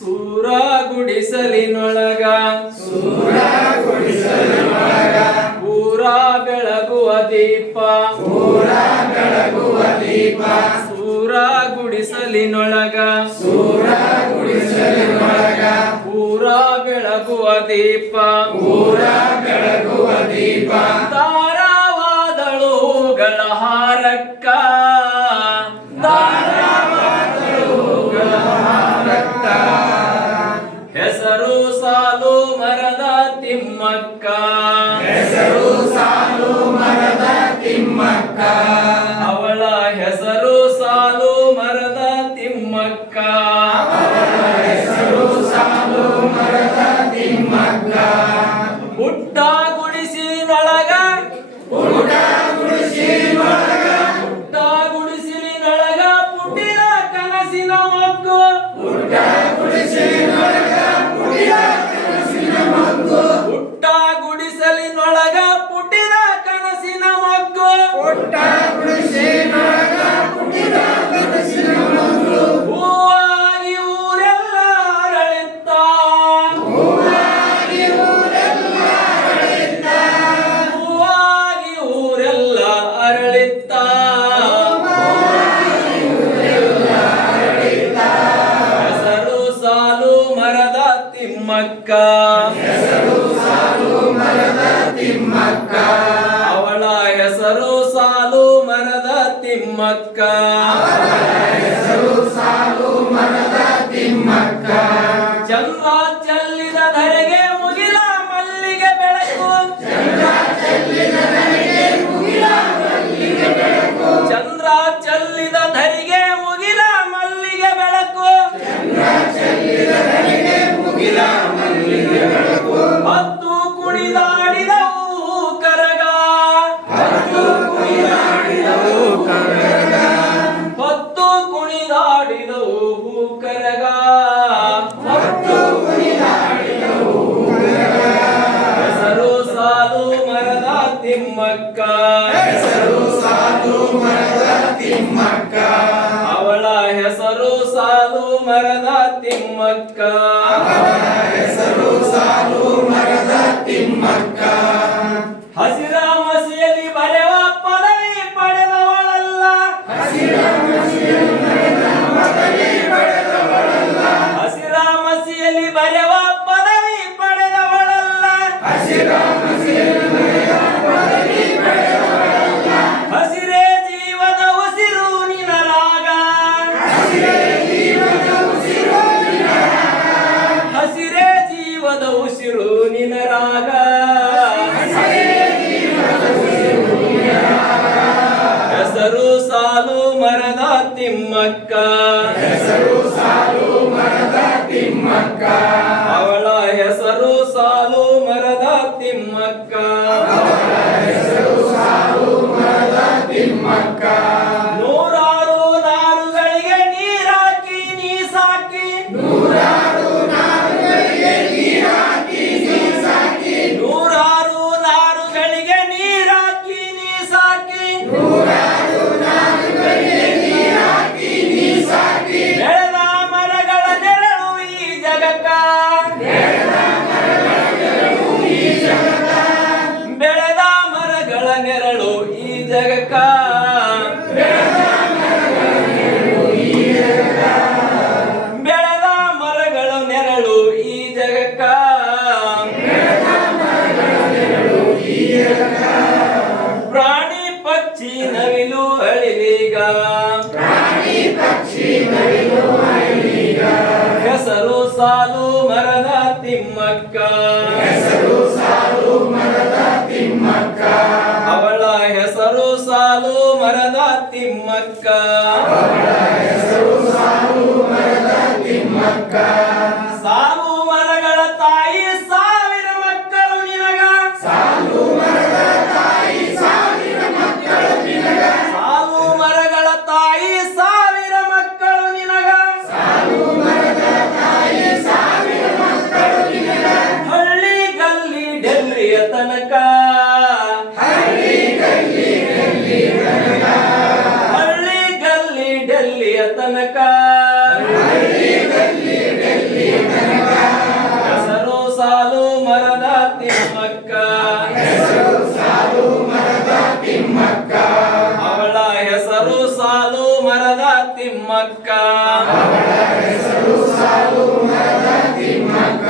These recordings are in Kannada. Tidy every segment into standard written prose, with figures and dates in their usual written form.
ಸೂರ ಗುಡಿಸಲಿನೊಳಗ ಊರ ಬೆಳಗುವ ದೀಪ ಸೂರ ಗುಡಿಸಲಿನೊಳಗ ಊರ ಬೆಳಗುವ ದೀಪ ತಾರಾವಾದಳು ಹೂಗಳ ಹಾರಕ್ಕ ಹೆಸರು ಸಾಲು ಮರದ ತಿಮ್ಮಕ್ಕ ಅವಳ ಹೆಸರು ಸಾಲು ಮರದ ತಿಮ್ಮಕ್ಕ ಪುಟ್ಟ ಗುಡಿಸಿನೊಳಗ ಪುಟ್ಟಿನ ಕನಸಿನ ಮಗ್ಗು ಪುಟ್ಟ ಗುಡಿಸಲಿನೊಳಗ ಪುಟ್ಟಿನ ಕನಸಿನ ಮಗ್ಗು ಹೂವಾಗಿ ಊರೆಲ್ಲ ಅರಳಿತ್ತ ಹೂವಾಗಿ ಊರೆಲ್ಲ ಅರಳಿತ್ತ ಹೆಸರು ಸಾಲು ಮರದ ತಿಮ್ಮಕ್ಕ ಅವಳ ಹೆಸರು ಸಾಲು ಮರದ ತಿಮ್ಮಕ್ಕ ಚಂದ್ರ ಚೆಲ್ಲಿದ ಧರೆಗೆ ಮುಗಿಲ ಮಲ್ಲಿಗೆ ಬೆಳಕು ಚಂದ್ರ ಚೆಲ್ಲಿದ ಧರೆಗೆ ಮುಗಿಲ ಮಲ್ಲಿಗೆ ಬೆಳಕು ಹತ್ತು ಕುಣಿದಾಡಿದವು ಕರಗ ಹೊತ್ತು ಕುಣಿದಾಡಿದವು ಕರಗ ಹೆಸರು ಸಾಲು ಮರದ ತಿಮ್ಮಕ್ಕ ಅವಳ ಹೆಸರು ಸಾಲು ಮರದ ತಿಮ್ಮಕ್ಕ ಹಸಿರ ಮಸಿಯಲ್ಲಿ ಬರೆವ ಪದವಿ ಪಡೆದವಳಲ್ಲ ಹಸಿರ ಮಸಿಯಲ್ಲಿ ಬರೆವ ಪದವಿ ಪಡೆದವಳಲ್ಲ ಹಸಿರೇ ಜೀವದ ಉಸಿರು ನಿನ ರಾಗ ಹಸಿರೇ ಜೀವದ ಉಸಿರು ನಿನ ರಾಗ ಹೆಸರು ಸಾಲು ಮರದ ತಿಮ್ಮಕ್ಕ ಅವಳ ಹೆಸರು ಸಾಲು ಮರದ ತಿಮ್ಮಕ್ಕ ನೂರಾರು ನಾರುಗಳಿಗೆ ನೀರಾಕಿ ನೀ ಸಾಕಿ ನೂರಾರು ನಾರುಗಳಿಗೆ ನೀರಾಕಿ ನೀ ಸಾಕಿ ಬೆಳೆದ ಮರಗಳ ನೆರಳು ಈ ಜಗಕ್ಕ ಬೆಳೆದ ಮರಗಳ ನೆರಳು ಈ ಜಗಕ್ಕ ಬೆಳೆದ ಮರಗಳ ನೆರಳು ಈ ಜಗಕ್ಕ ಪ್ರಾಣಿ ಪಕ್ಷಿ ನವಿಲು ಅಳಿಲೀಗ ಹೆಸರು ಸಾಲು ಮರದ ತಿಮ್ಮಕ್ಕ ಅವಳ ಹೆಸರು ಸಾಲು ಮರದ ತಿಮ್ಮಕ್ಕ ಸಾಲು ಮರಗಳ ತಾಯಿ ಸಾವಿರ ಮಕ್ಕಳು ನಿನಗ ಸಾಲು ಮರಗಳ ತಾಯಿ ಸಾವಿರ ಮಕ್ಕಳು ನಿನಗ ಹಳ್ಳಿ ಗಲ್ಲಿ ಡೆಲ್ಲಿಯ ತನಕ ಹಳ್ಳಿ ಗಲ್ಲಿ ಡೆಲ್ಲಿಯ ತನಕ ತಿಮ್ಮಕ್ಕ ಅವಳ ಹೆಸರು ಸಾಲು ಮರದ ತಿಮ್ಮಕ್ಕ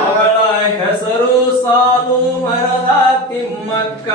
ಅವಳ ಹೆಸರು ಸಾಲು ಮರದ ತಿಮ್ಮಕ್ಕ